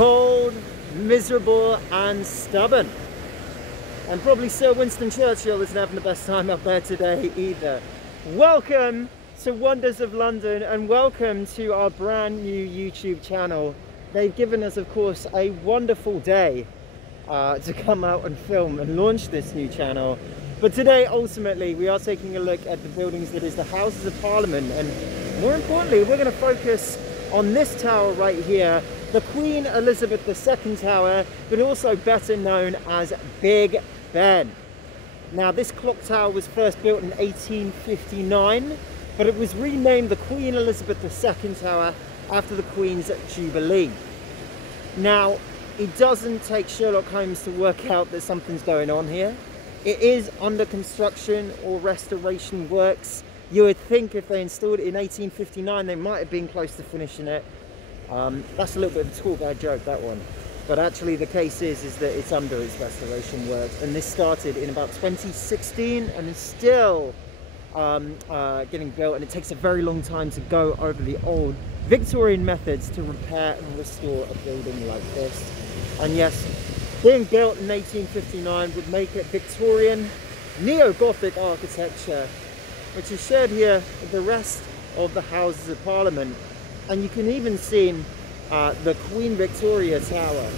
cold, miserable and stubborn. And probably Sir Winston Churchill isn't having the best time up there today either. Welcome to Wonders of London and welcome to our brand new YouTube channel. They've given us, of course, a wonderful day to come out and film and launch this new channel. But today, ultimately, we are taking a look at the buildings that is the Houses of Parliament. And more importantly, we're going to focus on this tower right here, the Queen Elizabeth II Tower, but also better known as Big Ben. Now, this clock tower was first built in 1859, but it was renamed the Queen Elizabeth II Tower after the Queen's Jubilee. Now, it doesn't take Sherlock Holmes to work out that something's going on here. It is under construction or restoration works. You would think if they installed it in 1859, they might have been close to finishing it. That's a little bit of a tour guide joke, that one. But actually the case is that it's under its restoration works. And this started in about 2016 and is still getting built. And it takes a very long time to go over the old Victorian methods to repair and restore a building like this. And yes, being built in 1859 would make it Victorian neo-Gothic architecture, which is shared here with the rest of the Houses of Parliament. And you can even see the Queen Victoria Tower,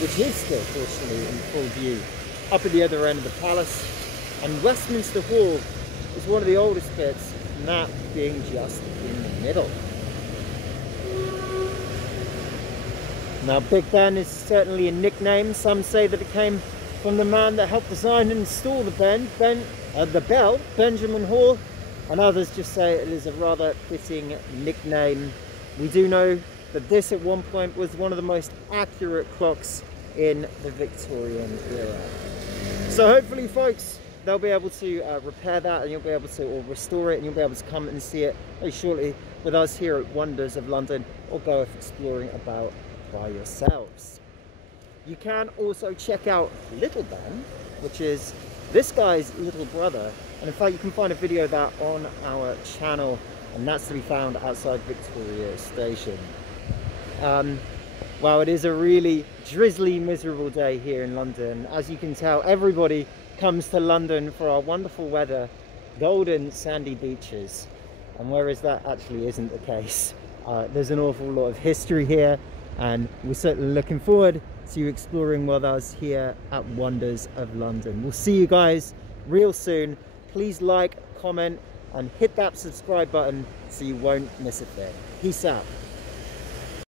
which is still fortunately in full view, up at the other end of the palace. And Westminster Hall is one of the oldest bits, and that being just in the middle. Now, Big Ben is certainly a nickname. Some say that it came from the man that helped design and install the bell, Benjamin Hall, and others just say it is a rather fitting nickname. We do know that this at one point was one of the most accurate clocks in the Victorian era. So hopefully, folks, they'll be able to repair that, and you'll be able to, or restore it, and you'll be able to come and see it very shortly with us here at Wonders of London, or go exploring about by yourselves. You can also check out Little Ben, which is this guy's little brother, and in fact you can find a video of that on our channel, and that's to be found outside Victoria Station. Well, it is a really drizzly, miserable day here in London. As you can tell, everybody comes to London for our wonderful weather, golden sandy beaches, and whereas that actually isn't the case, there's an awful lot of history here, and we're certainly looking forward to exploring with us here at Wonders of London. We'll see you guys real soon. Please like, comment and hit that subscribe button so you won't miss a thing. Peace out.